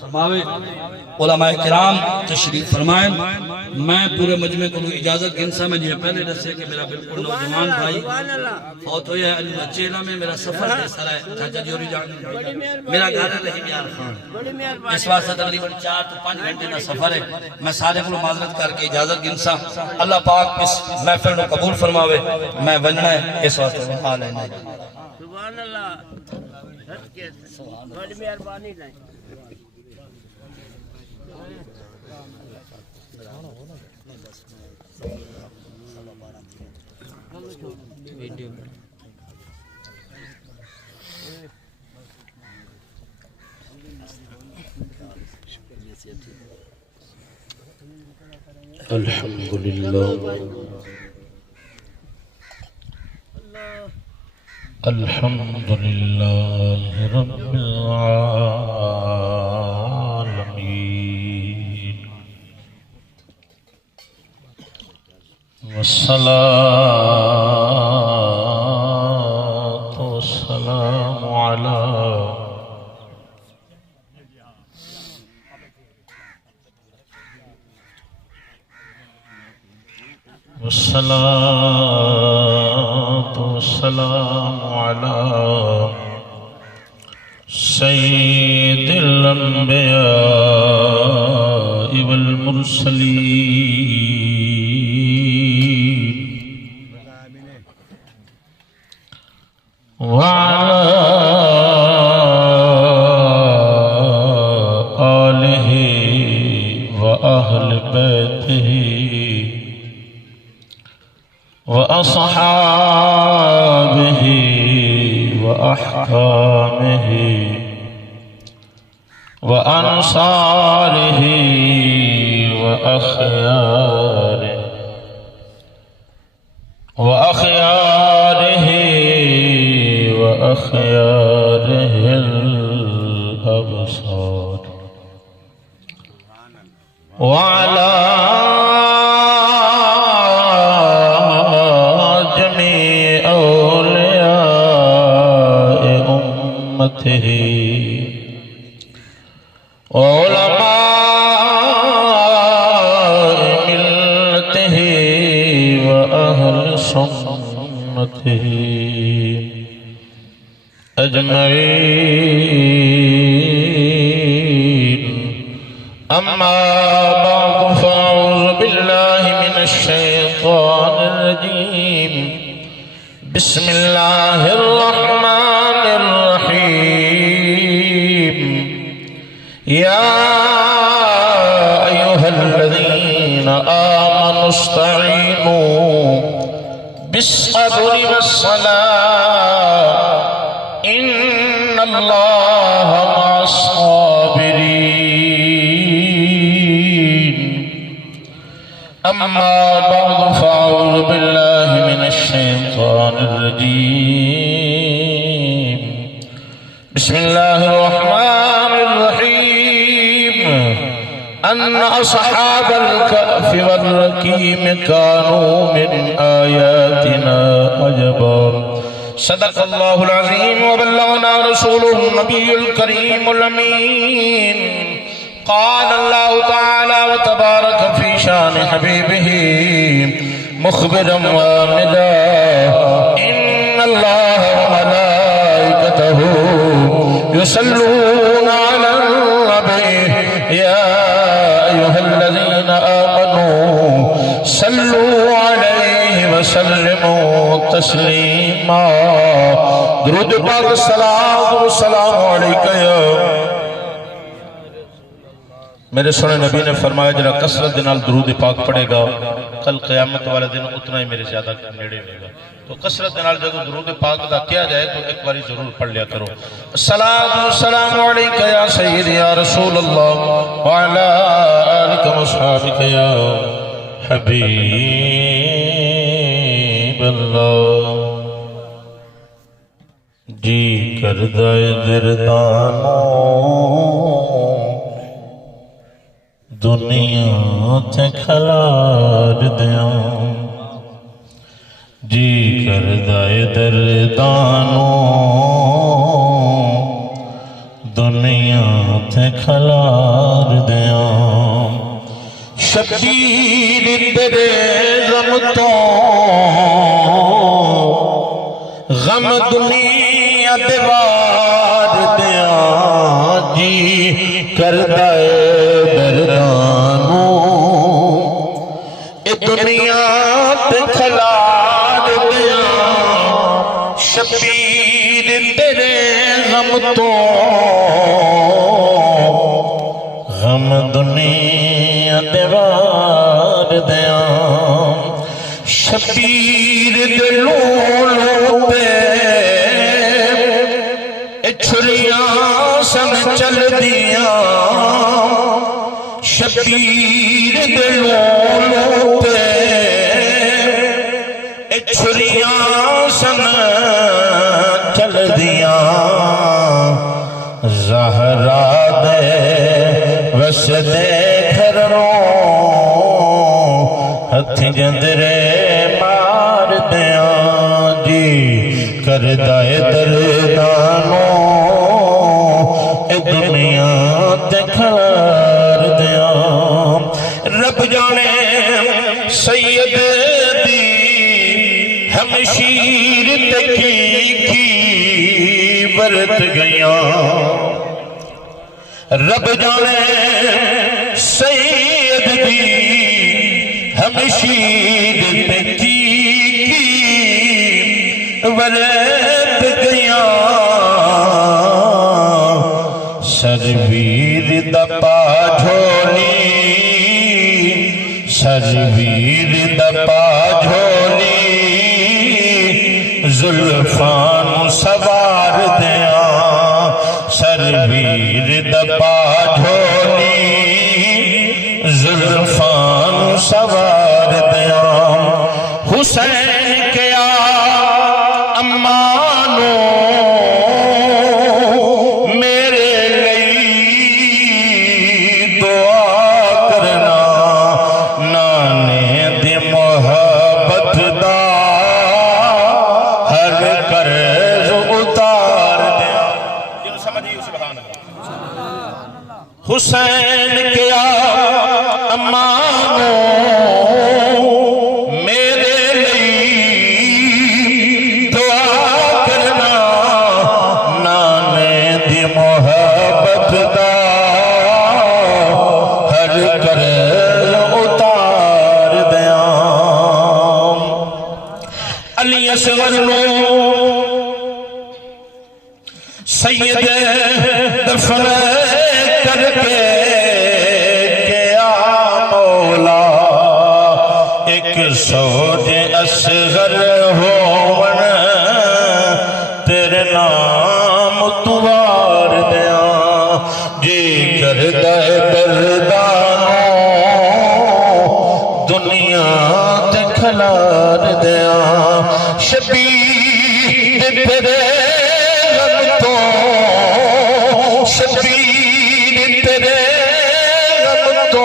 فرماوے علماء کرام تشریف فرمائیں. میں پورے مجمع کو اجازت گنسا میں جی پہلے دسے کہ میرا بالکل نوجوان بھائی فوت ہویا ہے چیلا میں میرا سفر دے سر ہے چاچا جی ہوری جان میرا گھر ہے رحیم یار خان اس واسطے تقریباً 4 تو 5 گھنٹے کا سفر ہے. میں سارے کو معذرت کر کے اجازت گنسا. اللہ پاک اس محفل کو قبول فرماوے. میں وننا ہے اس واسطے حال ہے. سبحان اللہ بڑی مہربانی ہے. الحمد لله الحمد لله رب العالمين والصلاة والسلام على والصلاة والسلام على سيد الأنبياء والمرسلين وعلى آله وأهل بيته وأصحابه وأحكامه وأنصاره وأخياره وأخياره الأبصار وعلى جميع أولياء أمته وعلماء ملته وأهل سنته أجمعين. أما بعد فأعوذ بالله من الشيطان الرجيم. بسم الله الرحمن الرحيم. يا أيها الذين آمنوا استعينوا بالصبر والصلاة إن الله مع الصابرين. أما بعد فأعوذ بالله من الشيطان الرجيم. بسم الله الرحمن الرحيم. أن أصحاب الكهف والرقيم كانوا من آياتنا عجبا. صدق الله العظيم وبلغنا رسوله النبي الكريم الأمين. قال الله تعالى وتبارك في شان حبيبه مخبرا وامدا إن الله وملائكته يصلون على النبي يا أيها الذين آمنوا صلوا عليه وسلموا تسلیما. درود پاک السلام علیکہ یا میرے سنے نبی نے فرمایا جنہا کثرت دنال درود پاک پڑھے گا کل قیامت والے دن اتنا ہی میرے زیادہ نیڑے لے گا. تو کثرت دنال جب درود پاک دا کیا جائے تو ایک باری ضرور پڑھ لیا کرو. السلام علیکہ یا سیدی یا رسول اللہ وعلا آلکہ وصحابکہ یا حبیب اللہ. جی کردہ دردانوں دنیا تے کھلار دیاں. جی کردہ دردانوں دنیا تے کھلار دیاں شبیر تیرے غم تو غم دنیا دیوار دیاں جی کردہ دردانوں اے دنیا تے کھلار دیاں شبیر تیرے غم تو غم دنیا دیوار دیاں شبیر دلوں پہ چھریاں سن چل دیاں شبیر دلوں پہ چھریاں سن چل دیاں زہرا دے وسدے گھر رو ہتھ جندرے مار دیاں جی کردہ دردانوں اے دنیا تے کھلار دیاں رب جانے سید دی ہمشیر تکی کی برت گیاں رب جانے سید دی ہمشیر تکی کی برت گیاں سرویر دپا جھولی سرویر دپا جھولی زلفان سوار دیاں سرویر دپا جھولی زلفان سوار دیاں حسین کیا امانو میرے لئی دعا کرنا نانے دی محبت دا ہر قرض اتار دیا سمجھئے سبحان اللہ حسین کیا امانو میرے لئی دعا کرنا نانے دی محبت دا ہر قرض اتار دیاں علی اصغر نو سید دفن کر کے کیا مولا ایک سوج اصغر ہون تیرے نام توار دیاں جی کردہ دردانوں دنیا تے کھلار دیاں شبیر تیرے غم تو شبیر تیرے غم تو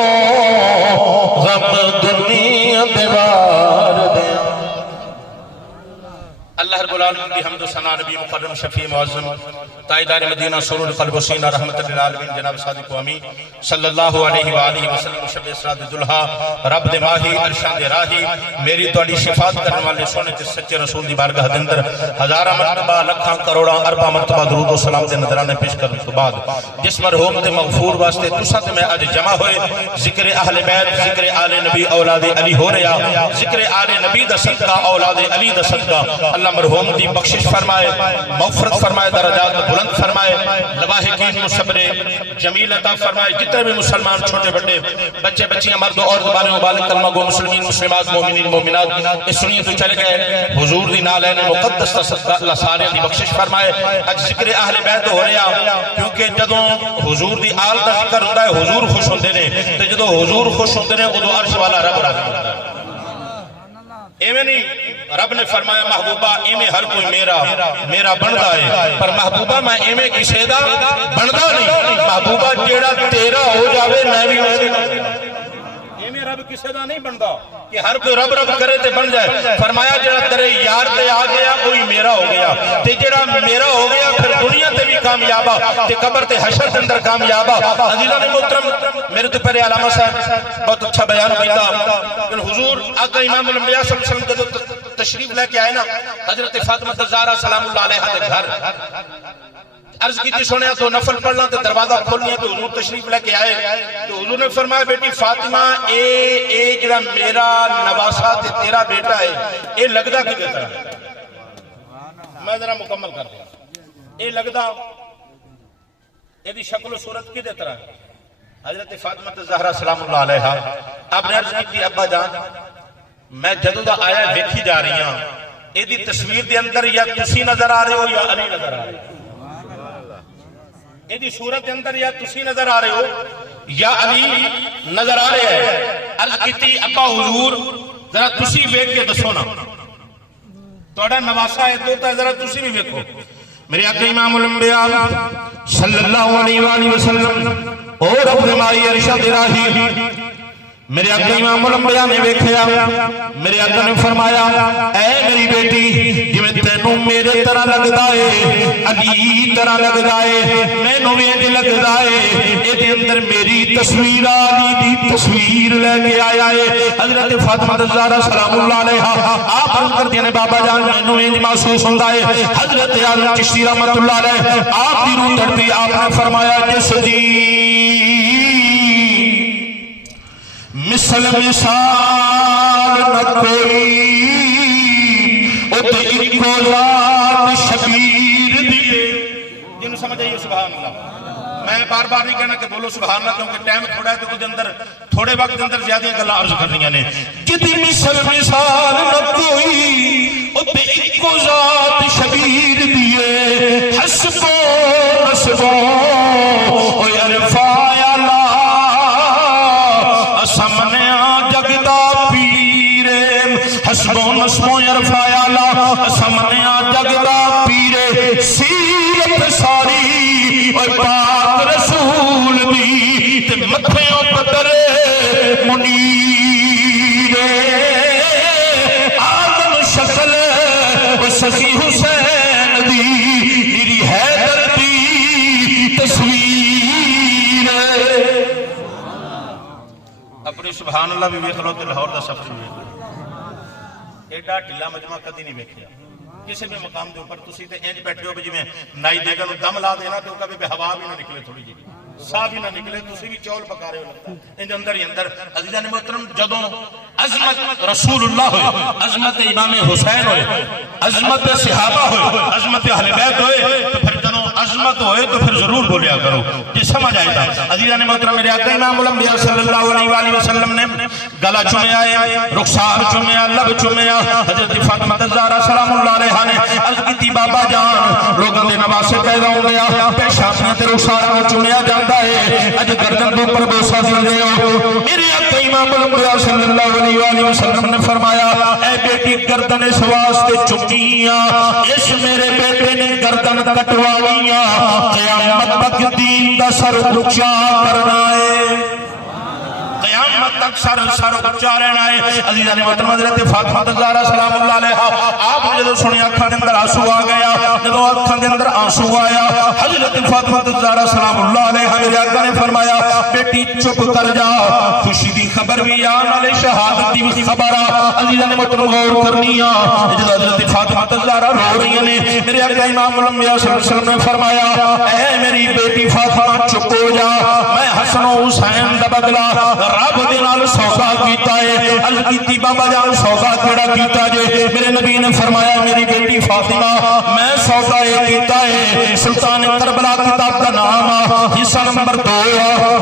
غم دنیا دیوار دیاں اللہ رب العالمین کی حمد و ثنا نبی مکرم شفیع معظم تاجدار مدینہ سرور قلب و سینہ رحمت للعالمین جناب صادق و امین صلی اللہ علیہ وآلہ وسلم شب اسراء دلہا رب دے ماہی ارشاد راہی میری توڑی شفاعت کرنے والے سونے تے سچے رسول دی بارگاہ دے اندر ہزارہ مرتبہ لکھاں کروڑاں اربع مرتبہ درود و سلام دے نظرانے پیش کرنے تو بعد جس مرحوم دے مغفور واسطے تساں تے میں اج جمع ہوئے ذکر اہل بیت ذکر آل نبی اولاد علی ہو رہا ذکر آل نبی دا صدقہ اولاد علی دا صدقہ اللہ مرحوم دی بخشش فرمائے مغفرت فرمائے درجات بلند فرمائے لواحقین مصبر جمیل عطا فرمائے جتنے بھی مسلمان چھوٹے بڑے بچے بچیاں مرد و عورت بالغ و بالغ کلمہ گو مسلمین مسلمات مومنین مومنات اس سنیے تو چلے گئے حضور دی نالین مقدس تا صدقہ اللہ سارے دی بخشش فرمائے اج ذکر اہل بیت ہو رہا کیونکہ جدوں حضور دی آل دا ذکر ہوتا ہے حضور خوش ہوندے نے تے جدوں حضور خوش ہوندے نے ادو عرش والا رب راضی ہوتا ہے ایویں نہیں رب نے فرمایا محبوبہ ایویں ہر کوئی میرا بندا ہے پر محبوبہ میں ایویں کسے دا بندا نہیں محبوبہ جیڑا تیرا ہو جاوے میں بھی ایویں رب کسے دا نہیں بندا کہ ہر کوئی رب رب کرے تے بن جائے. فرمایا جڑا تیرے یار تے آ گیا وہی میرا ہو گیا تے جڑا میرا ہو گیا پھر دنیا تے بھی کامیاب تے قبر تے حشر دے اندر کامیاب. عزیزان محترم میرے تو پہلے علامہ صاحب بہت اچھا بیان کیتا کہ حضور آقا امام الانبیاء صلی اللہ علیہ وسلم جب تشریف لے کے آئے نا حضرت فاطمہ الزہرا سلام اللہ علیہا دے گھر عرض کی تھی سنیا تو نفل پڑھنا تو دروازہ کھولنیا تو حضور تشریف لے کے آئے تو حضور نے فرمایا بیٹی فاطمہ اے جڑا میرا نواسا تے تیرا بیٹا ہے اے لگدا کی دیتا ہے. میں ذرا مکمل کر دیا. اے لگدا اے دی شکل و صورت کی دیتا ہے. حضرت فاطمہ الزہرا سلام اللہ علیہا آپ نے عرض کی تھی ابا جان میں جدو دا آیا دیکھی جا رہی ہوں اے دی تصویر دے اندر یا تسی نظر آ رہے ہو یا علی نظر آ رہے ہو. ایدی صورت اندر یا تسی نظر آ رہے ہو یا علی نظر آ رہے ہیں. عرض کیتی ابا حضور ذرا تسی ویکھ کے دسو نا توڑا نواسا ہے تو ذرا تسی بھی ویکھو. میرے آقا امام الانبیاء صلی اللہ علیہ وآلہ وسلم اور اپنے مائی ارشاد راہی میرے آقا امام الانبیاء نے ویکھیا میرے آقا نے فرمایا اے میری بیٹی جویں تینوں میرے طرح لگدا ہے علی طرح لگدا ہے مینوں وی اج لگدا ہے اے دے اندر میری تصویر علی دی تصویر لے کے آیا ہے. حضرت فاطمہ الزہرا سلام اللہ علیہا آپ عرض کرتے ہیں بابا جان مینوں انج محسوس ہوندا ہے. حضرت عالم چشتی رحمۃ اللہ علیہ آپ دی روح تڑپی آپ نے فرمایا جس دی مثل مثال نہ کوئی اتے ایکو ذات شبیر دیے. جنہوں سمجھ آئیے سبحان اللہ. میں بار بار نہیں کہنا کہ بولو سبحان اللہ کیونکہ ٹائم تھوڑا ہے تو اندر تھوڑے وقت اندر زیادہ گلاں عرض کر رہی ہیں جدی مثل مثال نہ کوئی اتے ایکو ذات شبیر دیے حسبو نسبو اوے عرفا سمنیا جگدا پیرے حسبو نسبو عرفایا لا سمنیا جگدا پیرے سیرت ساری اور پاک رسول دی تے متھیوں پتر منیرے آدم شکل اور سخی حسین دی میری حیدر دی تصویر. اپنی سبحان اللہ بھی ویکھ لو تے لاہور دا سفر بھی ایڈا ڈھلا مجمع کدی نہیں ویکھیا کسی بھی مقام دے اوپر تسی تے انج بیٹھے ہو جویں نائی دیگا نو دم لا دینا تے او کبھی ہوا بھی نہ نکلے تھوڑی جی سا بھی نہ نکلے تسی بھی چول پکا رہے ہو لگتا انج اندر ہی اندر. عزیزان محترم جدوں عظمت رسول اللہ ہوئے عظمت امام حسین ہوئے عظمت صحابہ ہوئے عظمت اہل بیت ہوئے تو پھر جدوں عظمت ہوئے تو پھر ضرور بولیا کرو یہ سمجھ آئے گا. عزیزان محترم میرے آقا امام الانبیاء صلی اللہ علیہ وآلہ وسلم نے گلا چومیا رخسار چومیا لب چومیا. حضرت فاطمہ الزہرا سلام اللہ علیہا نے عرض کی بابا جان لوگوں دے نواسے پیدا ہو گیا پیشانیاں تے رخساراں نوں چومیا جاندا ہے اج گردن دے اوپر بوسا دیندے ہو. میرے آقا امام الانبیاء صلی اللہ علیہ وآلہ وسلم نے فرمایا اے بیٹی گردن اس واسطے چکیاں اس میرے بیٹے نے گردن کٹوائی قیامت تک دین دا سر اونچا کرنا ہے قیامت تک سر اونچا رہنا ہے. عزیزان محترم حضرت فاطمہ الزہرا سلام اللہ علیہا آپ نے جدوں سنی اکھاں دے اندر آنسو آ گیا جدوں اکھاں دے اندر آنسو آیا حضرت فاطمہ الزہرا سلام اللہ علیہا میرے آقا نے فرمایا بیٹی چپ کر جا خوشی دی خبر بھی آن والے شہادت دی بھی خبر آ. عزیزان محترم غور کرنی آ جدوں حضرت فاطمہ الزہرا رو رہی ہیں میرے آقا امام الانبیاء صلی اللہ علیہ وسلم نے فرمایا اے میری بیٹی فاطمہ چپ ہو جا میں حسن و حسین دا بدلہ رب دے نال سودا کیتا ہے. عرض کیتی بابا جان سودا کیڑا کیتا جے میرے نبی نے فرمایا میری بیٹی فاطمہ میں سودا یہ کیتا ہے سلطان کربلا کتاب کا نام حصہ نمبر 2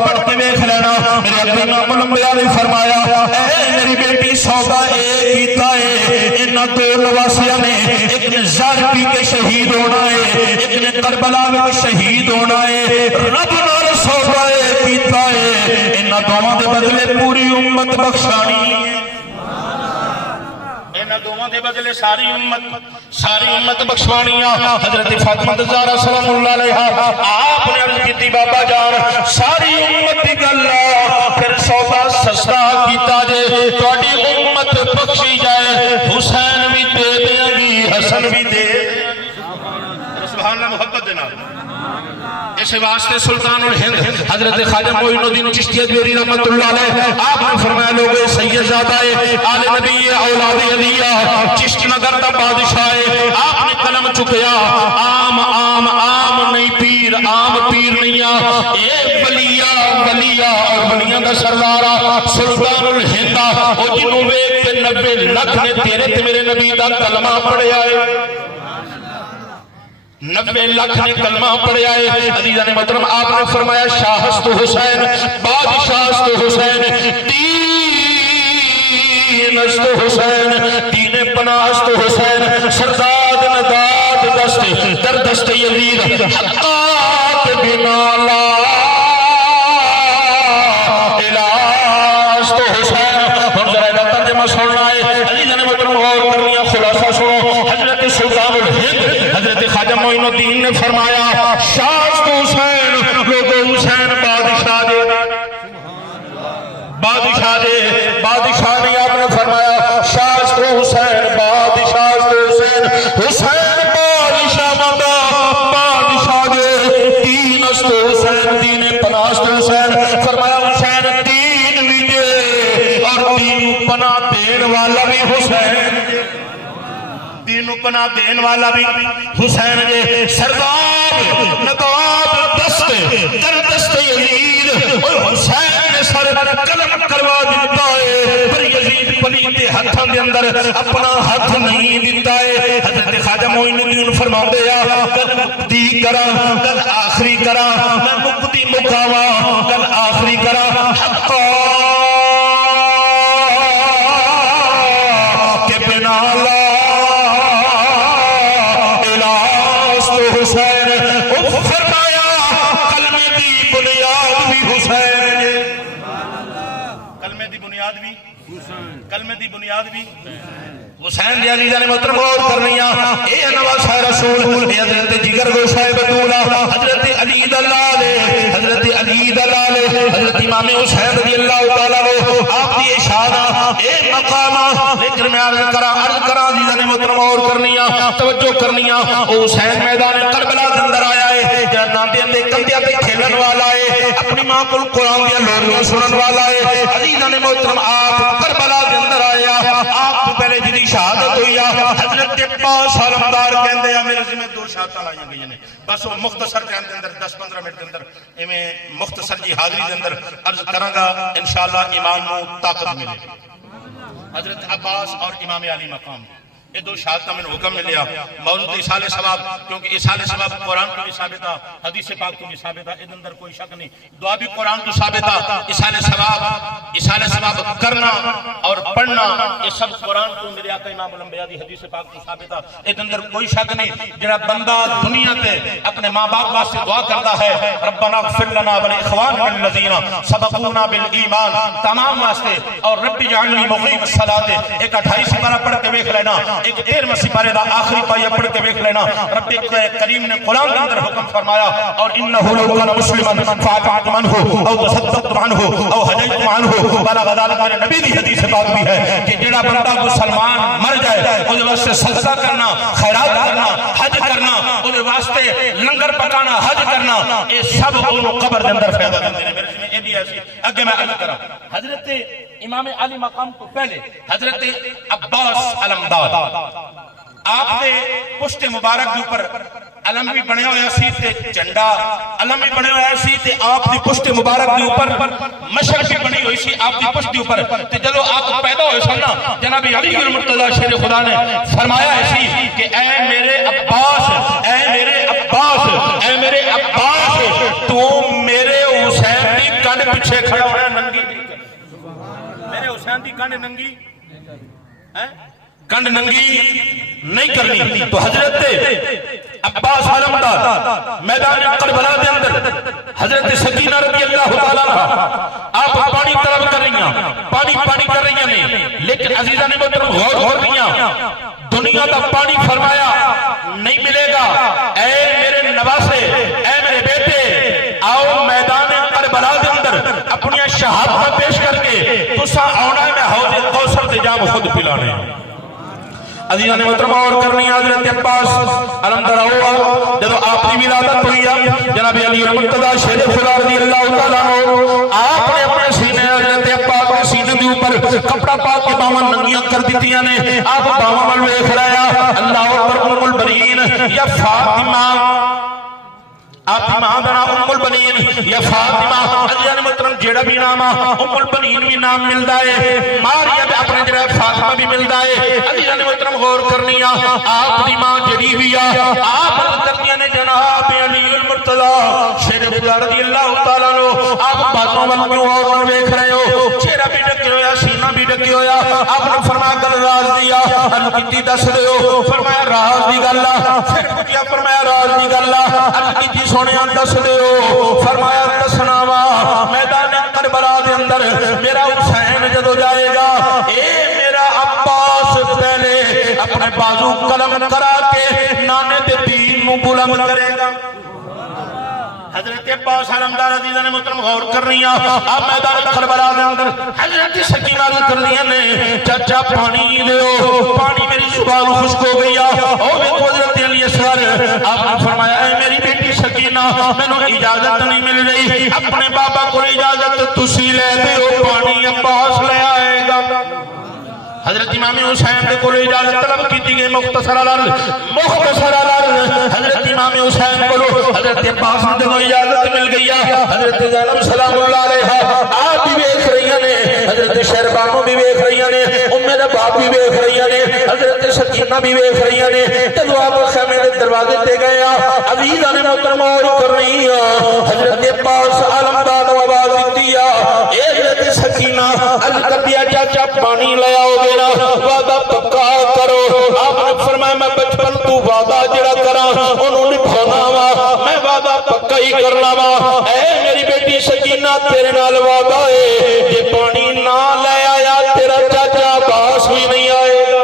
پڑھ کے دیکھ لینا. میرے آقا امام الانبیاء نے فرمایا اے میری بیٹی سودا یہ کیتا ہے انہاں دو نواسیاں نے ایک نے زہر پی کے شہید ہونا ہے ایک نے کربلا میں شہید ہونا ہے. رب نال سودا یہ کیتا ہے انہاں دوواں دے بدلے پوری امت بخشانی ہے انہاں دوواں دے بدلے ساری امت بخشوانی ہے. حضرت فاطمہ الزہرا سلام اللہ علیہا آپ نے عرض کیتی بابا جان ساری امت دی گل پھر سودا سستا کیتا محبت دے نال اس واسطے سلطان الہند حضرت خواجہ معین الدین چشتی اجمیری رحمت اللہ علیہ آپ نے فرمایا لوگے سید زادہ آل نبی اولاد علیہ چشت نگر دا بادشاہ آپ نے قلم چکیا عام عام عام نہیں پیر عام پیر نہیں اے ولیہ اور ولیاں دا سردارہ سلطان الہند او جنوں ویکھ کے 90 لاکھ نے تیرے تے میرے نبی دا کلمہ پڑھیا ہے 90 لاکھ نے کلمہ پڑھے آئے عزیزان محترم آپ نے فرمایا شاہست حسین بادشاہست حسین دینست حسین دین پناہست حسین سرداد نداد دست در دست یزید حقات بنالا الہست حسین ہم ذرا ایدہ ترجمہ سننا ہے عزیزان محترم غور کرنیا خلاصہ سنو حضرت سلطان الہند حضرت خواجہ معین الدین نے فرمایا شاہست حسین لوگو حسین بادشاہ دے بادشاہ نے آپ نے فرمایا شاہست حسین بادشاہ حسین حسین بادشاہ مدہ بادشاہ دے دینست حسین دین پناہست حسین فرمایا حسین دین لیجے اور دین پناہ دین والا بھی حسین دین پناہ دین والا بھی حسین جے سردار نداب دست در دست یزید اور حسین نے سر قلم کروا دیتا ہے پر یزید پلیتے ہاتھوں دے اندر اپنا ہاتھ نہیں دیتا ہے حضرت خواجہ معین الدین فرما دیا کل مقتی کرا کل آخری کرا میں مقتی مقاوا کل آخری کرا حقا کہ بنالا کلمے دی بنیاد بھی حسین دی عزیزان محترم غور کرنیا اے نواسہ رسول اے حضرت جگر گوشہ بطولہ حضرت علی دلال حضرت علی دلال حضرت امام حسین رضی اللہ تعالیٰ آپ دی اشارہ اے مقامہ لیکن میں عرض کرا عزیزان محترم غور کرنیا توجہ کرنیا او حسین میدان کربلا دندر آیا ہے جہاں دے اندے کندیا تے کھیلن والا ہے اپنی ماں کو قرآن دیا لوریوں سنن والا ہے عزیزان محترم آپ کربلا دندر آیا آپ تو پہلے جدی شہادت ہوئی حضرت 5 سال امدار کہندے ہیں میرے ذمہ 2 شہادتاں لائیاں گئی ہیں بس وہ مختصر ٹائم دے اندر 10-15 منٹ دے اندر ایویں مختصر جی حاضری دے اندر عرض کراں گا انشاءاللہ ایمان نو طاقت ملے گی حضرت عباس اور امام علی مقام یہ 2 شہادتاں میں حکم ملیا موضوع اصال ثواب کیونکہ اصال ثواب قرآن کو بھی ثابت ہے حدیث پاک کو بھی ثابت ہے اس اندر کوئی شک نہیں دعا بھی قرآن کو ثابت ہے اصال ثواب کرنا اور پڑھنا یہ سب قرآن کو میرے آقا امام الانبیاء دی حدیث پاک کو ثابت ہے اس اندر کوئی شک نہیں جڑا بندہ دنیا تے اپنے ماں باپ واسطے دعا کرتا ہے ربنا اغفر لنا ولاخواننا الذین سبقونا بالایمان تمام واسطے اور رب اجعلنی مقیم الصلاۃ ایک 28 سپارہ پڑھ کے دیکھ لینا ایک 13واں سپارے دا آخری پایہ پڑھ کے دیکھ لینا رب کریم نے قرآن کے اندر حکم فرمایا اور انه لو كان مسلما فاطعتم عنه او تصدقتم عنه او هديتم عنه بلغ ذلك میرے نبی دی حدیث پاک بھی ہے کہ جڑا بندہ مسلمان مر جائے اس واسطے صدقہ کرنا خیرات کرنا حج کرنا اس واسطے لنگر پکانا حج کرنا یہ سب انہوں قبر کے اندر فائدہ دیندے ہیں میرے یہ بھی ایسی اگے میں عرض کرا حضرت امام علی مقام کو پہلے حضرت عباس علمدار آپ دے پشت مبارک دے اوپر علم بھی بنے ہوئے سی تے جھنڈا علم بھی بنے ہوئے سی تے آپ دی پشت مبارک دے اوپر مشرق بھی بنی ہوئی سی آپ دی پشت دے اوپر تے جدو آپ پیدا ہوئے سن نا جناب علی المرتضی شیر خدا نے فرمایا ایسی کہ اے میرے عباس اے میرے عباس اے میرے عباس تو میرے حسین دی کنڈ پیچھے کھڑا ہوا ننگی میرے حسین دی کنڈ ننگی کنڈ ننگی نہیں کرنی تو حضرت عباس علمدار میدان کربلا دے اندر حضرت سکینہ رضی اللہ تعالیٰ آپ پانی طلب کر رہی ہیں پانی کر رہی ہیں لیکن عزیزہ نے محترم غور رہی ہیں دنیا دا پانی فرمایا نہیں ملے گا اے میرے نواسے اے میرے بیٹے آؤ میدان کربلا دے اندر اپنی شہادت پیش کر کے تسا آنا ہے میں حوض کوثر دے جام خود پلانے عزیزاں نے محترم اور کرنی حضرت عباس علمدار ہوا جب آپ کی ولادت ہوئی جناب علی المرتضی شیر خدا رضی اللہ تعالیٰ عنہ آپ نے اپنے سینے حضرت عباس کے سینے کے اوپر کپڑا پاک کے باواں ننگیاں کر دیتیاں نے آپ باواں ول ویکھ رہا اللہ اکبر ام البنین یا فاطمہ آپ کی ماں دا نام ام البنین یا فاطمہ عزیزاں نے محترم جیڑا بھی نام ام البنین بھی نام ملدا ہے ماریا بھی اپنے جڑا فاطمہ بھی ملدا ہے عزیزاں نے محترم غور کرنی آپ دی ماں جڑی ہوئی آپ کرنی نے جناب علی المرتضی شیر خدا رضی اللہ تعالیٰ عنہ آپ باتوں ول کیوں اور ویکھ رہے ہو چہرہ بھی ڈکے ہویا سینہ بھی ڈکے ہویا آپ نے فرمایا گل راز دیا ال کیتی دس دیو فرمایا راز دی گل پھر پوچھیا فرمایا راز دی گل ال کیتی سونیا دس دیو فرمایا دسنا وا میدان کربلا دے اندر میرا حسین جدو جائے گا اے میرا عباس پہلے اپنے بازو قلم کرا کے نانے دے دین نو بلند کرے گا حضرت عباس علمدار عزیزاں نے محترم غور کرنی آپ میدان کربلا دے اندر حضرت سکینہ عرض کرنی نے چچا پانی دیو پانی میری زبان خشک ہو گئی او دیکھو حضرت علی اصغر آپ نے فرمایا اے میری بیٹی سکینہ مینوں اجازت نہیں مل رہی اپنے بابا کو اجازت تسی لے دیو پانی عباس لے آئے گا حضرت امام حسین دے کول اجازت طلب کیتی گئی مختصر حضرت امام حسین کول حضرت عباس دے کو اجازت مل گئی حضرت زینب سلام اللہ علیہا آپ بھی ویکھ رہی نے حضرت شہربانو بھی ویکھ رہی نے ام باپ بھی ویکھ رہی نے حضرت سکینہ بھی ویکھ رہی نے جدو آپ خیمے دے دروازے تے گئے عزیزاں نے محترم اور کرنی حضرت عباس علمدار آواز دیتی اے حضرت سکینہ عرض کر دیا چاچا پانی لے آؤ وعدہ پکا کرو آپ نے فرمایا میں بچپن تو وعدہ جڑا کرا انہوں نے نبھانا وا میں وعدہ پکا ہی کرنا وا اے میری بیٹی سکینہ تیرے نال وعدہ ہے یہ پانی نہ لے آیا تیرا چاچا عباس بھی نہیں آئے گا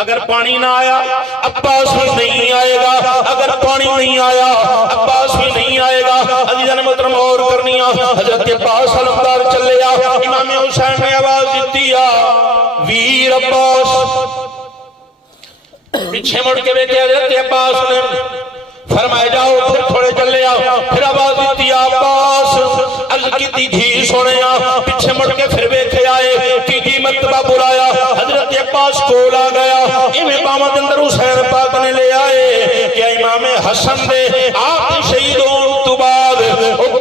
اگر پانی نہ آیا عباس بھی نہیں آئے گا اگر پانی نہیں آیا عباس بھی نہیں آئے گا عزیزاں نے محترم اور کرنی حضرت عباس علمدار چلے امام حسین نے آواز دیتی ویر عباس پیچھے مڑ کے بیٹھے حضرت عباس نے فرمائے جاؤ پھر تھوڑے چلے پھر آواز دیتی عباس عرض کی دھی سونے پیچھے مڑ کے پھر بیٹھے آئے تیجی مرتبہ بلایا حضرت عباس کول آ گیا امام بامت اندر حسین پاک نے لے آئے کہ امام حسن دے آپ شہید ہون تو بعد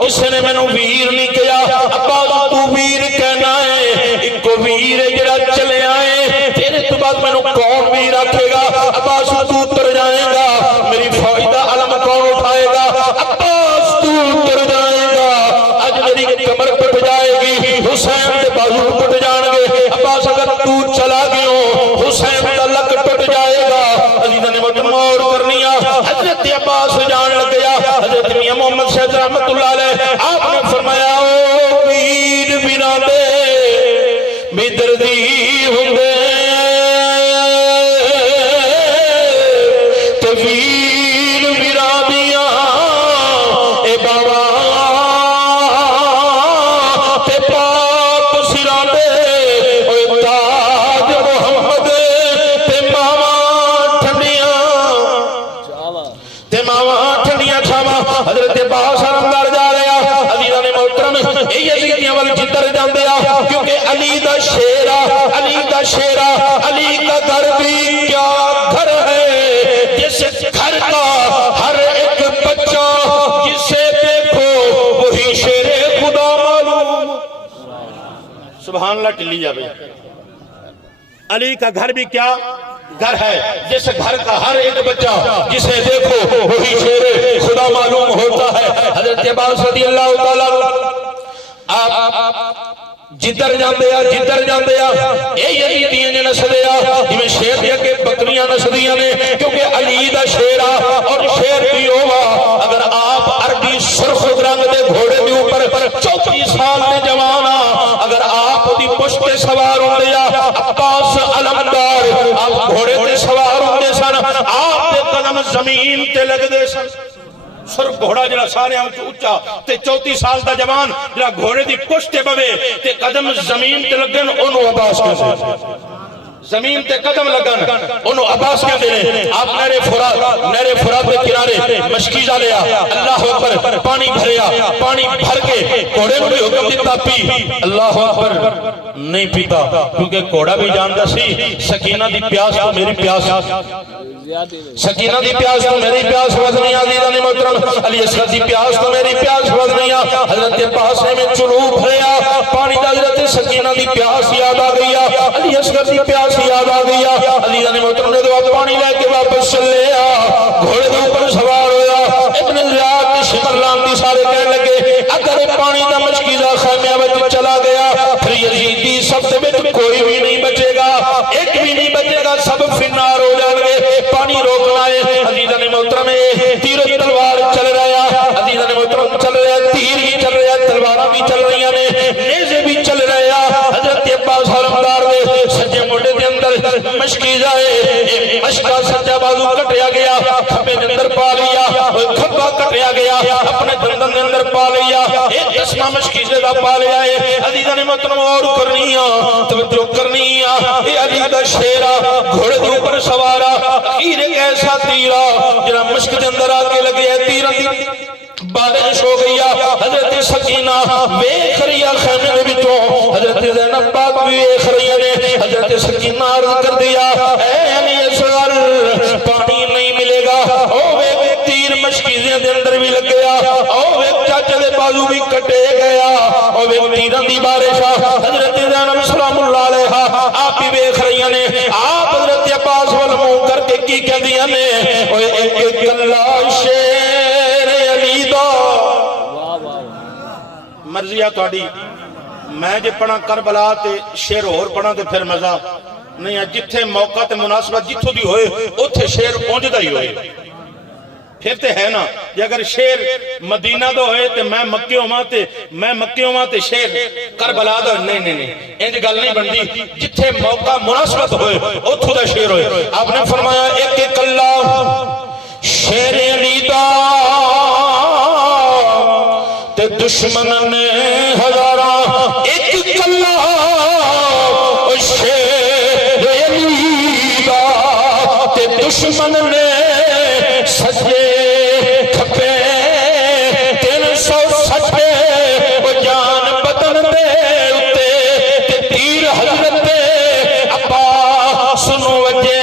کسی نے مینوں ویر نہیں کیا عباس تو ویر کہنا ہے ایک کو ویر جڑا چلے آئے تیرے تو بعد مینوں کون ویر رکھے گا عباس تو اتر جائے گا میری فوج دا علم کون اٹھائے گا عباس تو اتر جائے گا اج میری کمر پٹ جائے گی حسین دے بازو پٹ جان گے عباس اگر تو چلا گیوں حسین دا لک پٹ جائے گا عزیزاں نے محترم اور کرنی حضرت عباس جان لگ گیا حضرت میاں محمد شہید رحمت اللہ علیہ آپ نے فرمایا او ویر بنا دے بھی دردی ہوں دے تو ویر بنا دیا اے بابا تے پاک سرا دے اے تاج محمد تے ماما ٹھنڈیاں چھاواں حضرت عباس علمدار جا رہا عزیزاں نے محترم اے یزیدیاں ول جدر جاندے کیونکہ علی دا شیرا علی دا شیرا علی کا گھر بھی کیا گھر ہے جس گھر کا ہر ایک بچہ جسے دیکھو وہی شیر خدا معلوم سبحان اللہ ٹلی جاوے علی کا گھر بھی کیا گھر ہے جس گھر کا ہر ایک بچہ جسے دیکھو وہی شیر خدا معلوم ہوتا ہے حضرت عباس رضی اللہ تعالیٰ آپ جدر جاندے اے یزیدیاں نے نسلے جویں شیر دے کے بکریاں نسدیاں نے کیونکہ علی دا شیر اور شیر بھی ہوا اگر آپ عربی سرخ رنگ دے گھوڑے دے اوپر 34 سال دے جوان اگر آپ دی پشت تے سوار ہوندے عباس علمدار آپ گھوڑے تے سوار ہوندے سن آپ دے قدم زمین تے لگ دے سن سر گھوڑا جڑا سارے اونچا تے 34 سال دا جوان جڑا گھوڑے دی پشت تے بوے تے قدم زمین تے لگن اونوں عباس کہندے زمین تے قدم لگن انہوں عباس کے دے آپ نہر فرات کے کنارے مشکیزہ لیا اللہ اکبر پانی بھریا پانی بھر کے کوڑے نے بھی حکم دیتا پی اللہ اکبر نہیں پیتا کیونکہ کوڑا بھی جانتا سی سکینہ دی پیاس تو میری پیاس سکینہ دی پیاس تو میری پیاس وزنی عزیزان محترم علی اصغر دی پیاس تو میری پیاس وزنی حضرت عباس نے میں چلو بھریا پانی دا حضرت سکینہ دی پیاس یاد آ گئی علی اصغر دی پیاس یاد آ گئی عزیزان محترم نے دعا پانی لے کے واپس چلے گھوڑے دے اوپر سوار ہویا ابن زیاد کی شمرلان دی سارے کہنے لگے اگر پانی دا مشکیزہ خیمیہ وچ چلا گیا پھر یزید دی سب سے بچ کوئی بھی نہیں بچے گا ایک بھی نہیں بچے گا سب فنار ہو جائیں گے پانی روکنا ہے عزیزان محترم تیر و تلوار چل رہا ہے عزیزان محترم چل رہا ہے تیر بھی چل رہا ہے تلوارہ بھی چل رہی ہیں نیزے بھی چل رہے ہیں حضرت عباس حرمدار دے سجے موڑے دے اندر مشکیزہ ہے مشکا سجا بازو کٹیا گیا کھپے دے اندر پا لیا کھپا کٹیا گیا اپنے دندن دے اندر پا لیا ایک دسمہ مشکیزے دا پا لیا ہے عزیزان محترم اور کرنی توجہ کرنی یہ علی دا شیرہ گھوڑے دے اوپر سوارا اخیر ایک ایسا تیرہ جنہ مشک دے اندر آکے لگے ہے تیرہ دی بارش ہو گئی حضرت سکینہ ویکھ رہی خیمے میں بچوں حضرت زینب پاک بھی ویکھ رہی نے حضرت سکینہ عرض کر دیا اے علی اصغر پانی نہیں ملے گا او ویکھ تیر مشکیزیں دے اندر بھی لگ گیا او ویکھ چاچے دے بازو بھی کٹے گیا او ویکھ تیران دی بارش حضرت زینب سلام اللہ علیہ آپ بھی ویکھ رہی نے آپ حضرت عباس والموں کر کے کی کہہ دیا نے ایک ایک اللہ شیر علی دا مرضیہ تو آڈی میں جے پڑھا کربلا تے شیر اور پڑھا تے پھر مزہ نہیں ہے جتھے موقع تے مناسبت جتھو دی ہوئے اتھے شیر پہنچدا ہی ہوئے پھر تے ہے نا کہ اگر شیر مدینہ دو ہوئے تے میں مکہ ہوں تے شیر کربلا دو نہیں انج گل نہیں بندی جتھے موقع مناسبت ہوئے اتھو دا شیر ہوئے آپ نے فرمایا ایک ایک اللہ شیر علی دا تے دشمن نے ہزارہ ایک ایک اللہ شیر علی دا تے دشمن نے سجے کھپے 360 وہ جان بدن دے اتے تے تیر حضرت عباس نو وجے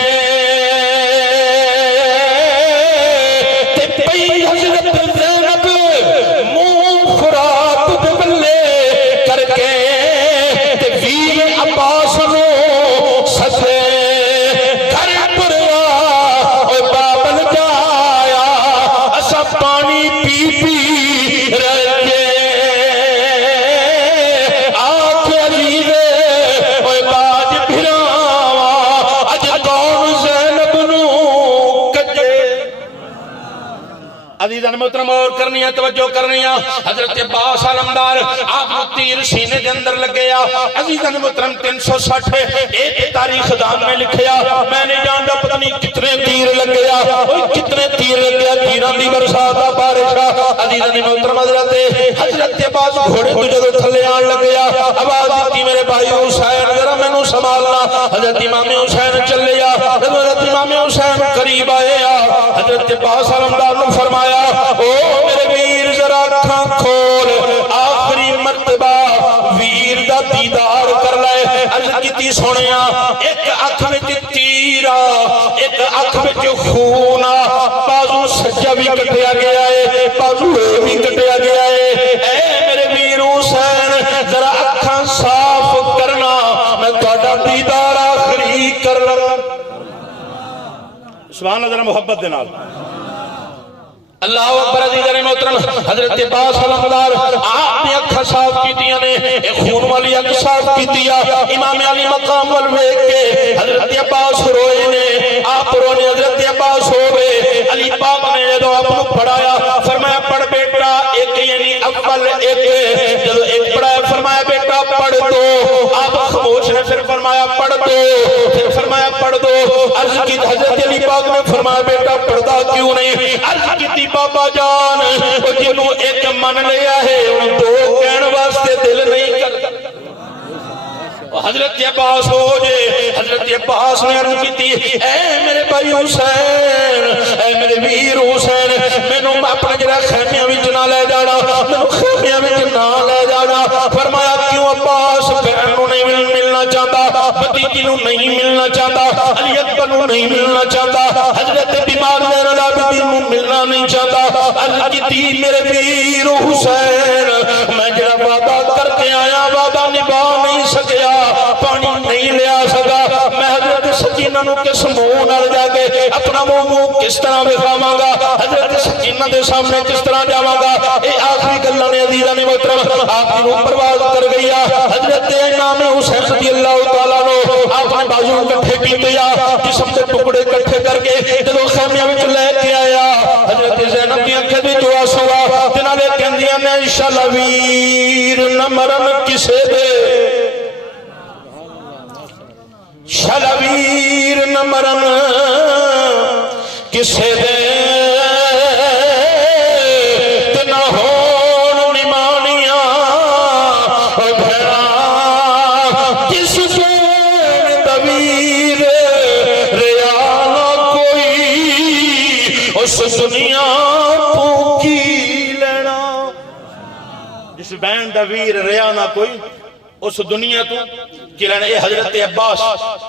تے پئی حضرت زینب منہ فرات دے بلے کر کے تے ویر عباس نو سجے پانی پی پی رہے آنکھ عزیزے اوہ باج بھراوا اج کون زینب نو کجے عزیزان محترم اور کرنی ہے توجہ کرنی ہے حضرت عباس علمدار آپ تیر سینے دے اندر لگ گیا عزیزان محترم 360 ایک تاریخ دان میں لکھیا میں نے جانتا پتہ نہیں کتنے تیر لگ گیا کتنے تیر لگ گیا تیران دی برساتا بارشا عزیزان محترم حضرت عباس گھوڑے تو جدو تھلے آن لگ گیا آواز دیتی میرے بھائی حسین ذرا میں نو سنبھالنا حضرت امام حسین چل لیا حضرت امام حسین قریب آئے حضرت عباس علمدار نے فرمایا او میرے ویر ذرا کھاں کھول آخری مرتبہ ویر دا دیدار کر لائے عرض کیتی سونیا ایک اکھ وچ تیرا ایک اکھ وچ خونا بازو سجا بھی کٹیا گیا ہے بازو بھی کٹیا گیا ہے اے میرے ویر حسین ذرا اکھاں صاف کرنا میں تہاڈا دیدار آخری کر لواں سبحان اللہ محبت دے نال اللہ اکبر عزیزان محترم حضرت عباس علمدار آپ نے اکھا صاف کی دیا نے ایک خون والی اکھ صاف کی دیا امام علی مقام والویک کے حضرت عباس روئے نے آپ رونے حضرت عباس ہوئے علی پاک نے جدو آپ کو پڑھایا فرمایا پڑھ بیٹا ایک یعنی اول ایک جدو ایک پڑھایا فرمایا بیٹا پڑھ دو آپ خموش نے پھر فرمایا پڑھ دو پھر فرمایا پڑھ دو عرض کی حضرت علی پاک نے فرمایا بیٹا پڑھدا کیوں نہیں عرض کی تھی بابا جان جنہوں ایک من لیا ہے ان دو کہن واسطے دل نہیں کر حضرت عباس ہو جے حضرت عباس نے عرض کی اے میرے بھائی حسین اے میرے ویر حسین مینوں اپنے جڑا خیمیاں وچ نہ لے جانا مینوں خیمیاں وچ نہ لے جانا فرمایا کیوں عباس بہن نوں نہیں ملنا چاہتا بھتیجی نوں نہیں ملنا چاہتا علی اکبر نوں نہیں ملنا چاہتا حضرت بیمار زین العابدین نوں ملنا نہیں چاہتا عرض کی میرے ویر حسین میں جڑا وعدہ کر کے آیا وعدہ نبھا نہیں سکیا پانی نہیں لیا سکا میں حضرت سکینہ نو کس منہ نال جا کے اپنا منہ کس طرح دکھاواں گا حضرت سکینہ دے سامنے کس طرح جاواں گا اے آخری گلاں نے عزیزاں نے محترم آپ دی روح پرواز کر گئی حضرت امام حسین رضی اللہ تعالیٰ عنہ آپ نے بازو کٹھے کیتے جسم دے ٹکڑے کٹھے کر کے جدوں خیمیاں وچ لے کے آیا حضرت زینب دی اکھاں وچ جو آنسو تے نالے کہندیاں نے شلویر نہ مرن کسے دے شلویر نہ مرن کسے دے تے نہ ہون نمانیاں بھیڑا کس دین دویر ریانا کوئی اس دنیا پوکی لینا جس بین دویر ریانا کوئی اس دنیا تو کہ لینا اے حضرت عباس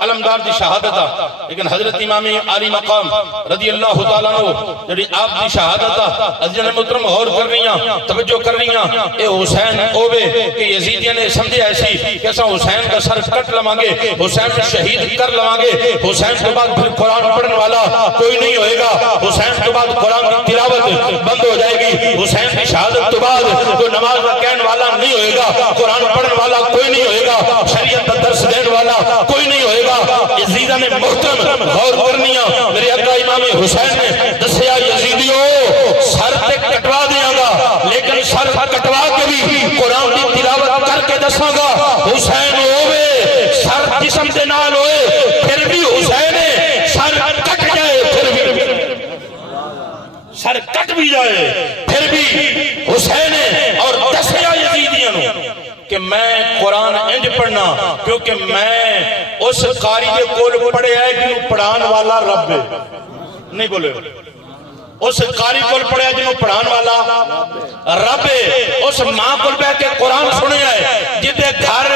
علمدار دی شہادت لیکن حضرت امام علی مقام رضی اللہ تعالیٰ عنہ جڑی آپ دی شہادت عزیزاں محترم غور کر رہی ہیں توجہ کر رہی ہیں اے حسین اوے کہ یزیدیاں نے سمجھے ایسی کہ ایسا حسین کا سر کٹ لواں گے حسین کو شہید کر لواں گے حسین کے بعد پھر قرآن پڑھنے والا کوئی نہیں ہوئے گا حسین کے بعد قرآن کی تلاوت بند ہو جائے گی حسین کی شہادت کے بعد کوئی نماز کا کہنے والا نہیں ہوئے گا قرآن پڑھنے والا کوئی نہیں ہوئے گا شریعت درس دینے والا کوئی نہیں ہوئے گا عزیزاں نے محترم غور کرنی میرے آقا امام حسین نے دسیا یزیدیو سر تے کٹوا دیاں گا لیکن سر کٹوا کے بھی قرآن کی تلاوت کر کے دساں گا حسین ہوئے سر جسم دے نال ہوئے پھر بھی حسین سر کٹ جائے پھر بھی سر کٹ بھی جائے پھر بھی حسین اور دسیا یزیدیاں نو کہ میں قرآن انج پڑھنا کیونکہ میں اس قاری کے کول پڑھے آئے جنہوں پڑھان والا رب ہے نہیں بولے اس قاری کول پڑھے آئے جنہوں پڑھان والا رب ہے اس ماں کول بیٹھ کے قرآن سنے آئے جدے گھر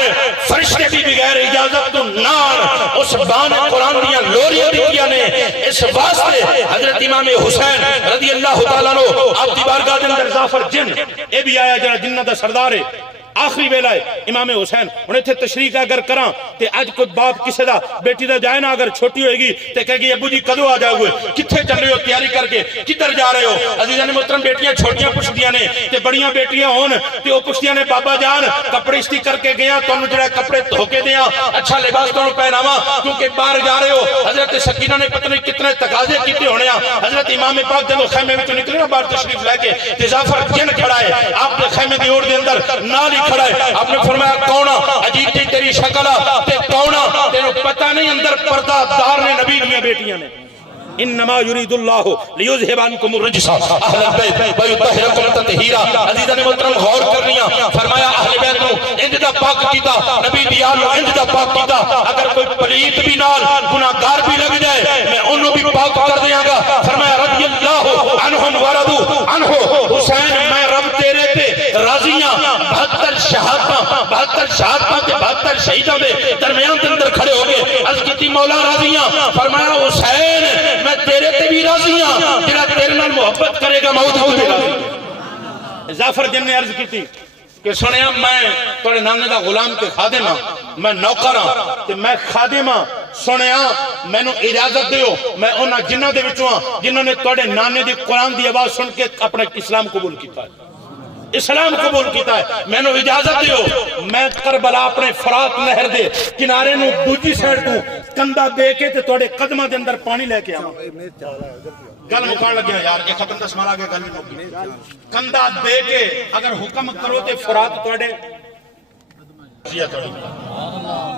فرشتے بھی بغیر اجازت تو نار اس بان قرآن دیا لوریاں دیکھیا نے اس واسطے حضرت امام حسین رضی اللہ تعالیٰ عنہ آپ دی بارگاہ دے اندر ظافر جن اے بھی آیا جنہ جنہ دا سردار ہے آخری ویلہ ہے امام حسین انہیں تھے تشریح اگر کراں تے آج کوئی باپ کسے دا بیٹی دا جائے نا اگر چھوٹی ہوئے گی تے کہے گی ابو جی کدو آ جاؤ گے کتھے چل رہے ہو تیاری کر کے کدھر جا رہے ہو عزیزان محترم بیٹیاں چھوٹیاں پوچھدیاں نے تے بڑیاں بیٹیاں ہون تے وہ پوچھدیاں نے بابا جان کپڑے استی کر کے گیا تو انہوں جڑا کپڑے دھوکے دیاں اچھا لباس تو انہوں پہناوا کیونکہ باہر جا رہے ہو حضرت سکینہ نے پتہ نہیں کتنے تقاضے کیتے ہونے حضرت امام پاک جب خیمے میں تو نکلے نا باہر تشریف لے کے تے ظافر جن کھڑا ہے آپ نے خیمے دی اور دے اندر نال ہی کھڑا ہے آپ نے فرمایا کونا عجیب تیری شکل تے کونا تینوں پتہ نہیں اندر پردہ دار نے نبی دیاں بیٹیاں نے انما یرید اللہ لیذھب عنکم الرجس اہل البیت ویطہرکم تطہیرا عزیزان محترم غور کرنیاں فرمایا اہل بیت نو انج دا پاک کیتا نبی دی آل انج دا پاک کیتا اگر کوئی پلیت بھی نال گناہگار بھی لگ جائے میں انہوں بھی پاک کر دیاں گا فرمایا رضی اللہ عنہم ورضوا عنہ حسین میں رب تیرے تے راضیاں 72 شہادتاں تے 72 شہیداں دے درمیان دے اندر کھڑے ہو گئے عرض کیتی مولا راضیاں فرمایا حسین میں تیرے تے بھی راضی ہاں جڑا تیرے نال محبت کرے گا موت ہو بھی راضی ظافر جن نے عرض کی تھی کہ سنیا میں توڑے نانے دا غلام کے خادم ہاں میں نوکر ہاں تے میں خادم ہاں سنیا میں نو اجازت دیو میں انہاں جنہ دے وچوں ہاں جنہوں نے توڑے نانے دی قرآن دی آواز سن کے اپنا اسلام قبول کیتا ہے اسلام قبول کیتا ہے میں نو اجازت دیو میں کربلا اپنے فرات نہر دے کنارے نو دوجی سائیڈ تو کندہ دے کے تے توڑے قدمہ دے اندر پانی لے کے آؤں گل مکان لگیا یار ایک ختم دس مارا گیا گل نہیں کندہ دے کے اگر حکم کرو تے فرات توڑے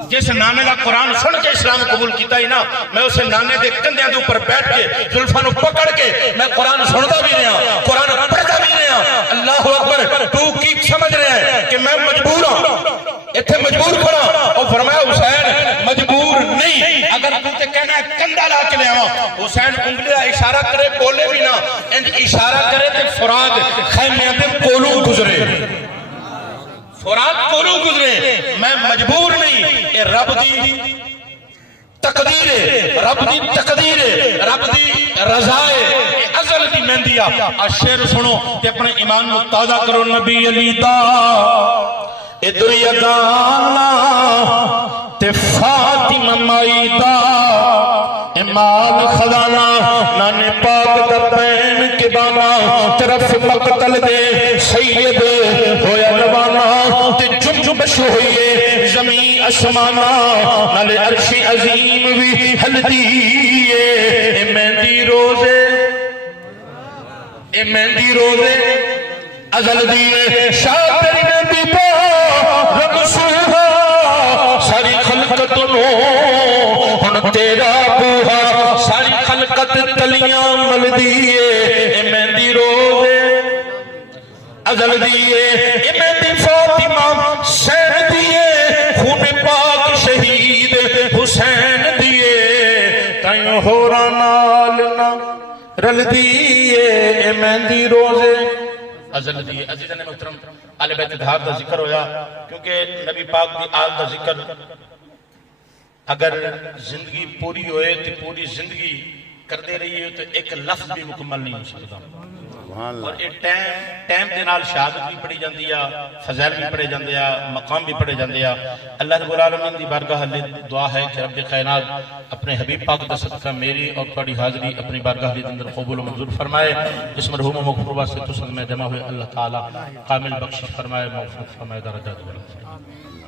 جس نانے کا قرآن سن کے اسلام قبول کیتا ہی نا میں اسے نانے دے کندھیاں دے اوپر بیٹھ کے زلفاں نو پکڑ کے میں قرآن سندا بھی رہا قرآن پڑھدا بھی رہا اللہ اکبر تو کی سمجھ رہے ہیں کہ میں مجبور ہوں ایتھے مجبور کھڑا اور فرمایا حسین انگلی اشارہ کرے بولے بھی نہ انج اشارہ کرے تے فرات خیمیاں دے کولوں گزرے فرات کولوں گزرے میں مجبور نہیں اے رب دی تقدیر ہے رب دی تقدیر ہے رب دی رضا ہے ازل دی مہندیا شعر سنو تے اپنے ایمان نو تازہ کرو نبی علی دا ادھر یگانا تے فاطمہ مائی دا امال خزانہ نانے پاک دا بین کے بانا طرف مقتل دے سید ہویا روانہ تے جنبش ہوئیے زمین اسمانہ نالے عرش عظیم بھی حل دیئے اے مہندی روزے ازل دیئے شاہ تیری نبی پا رب سوہا ساری خلقت نو ہن تیرا بوہا ساری خلقت تلیاں مل دیئے اے مہندی روزے ازل دیئے اے مہندی فاطمہ سین دیئے خون پاک شہید حسین دیئے تائیں ہورا نالنا رل دیئے اے مہندی روزے ازل دیئے عزیزان محترم آل بیت دھار دا ذکر ہویا کیونکہ نبی پاک دی آل دا ذکر اگر زندگی پوری ہوئے تو پوری زندگی کر دے رہی ہے تو ایک لفظ بھی مکمل نہیں ہو سکتا اور ایک ٹائم دے نال شہادت بھی پڑھی جاندی ہے فضائل بھی پڑھے جاندے ہیں مقام بھی پڑھے جاندے ہیں اللہ رب العالمین دی بارگاہ لے دعا ہے کہ رب کائنات اپنے حبیب پاک دا صدقہ میری اور تھوڑی حاضری اپنی بارگاہ لے اندر قبول و منظور فرمائے جس مرحوم و مغفور سے تو میں جمع ہوئے اللہ تعالی کامل بخشش فرمائے مغفرت فرمائے درجات بلند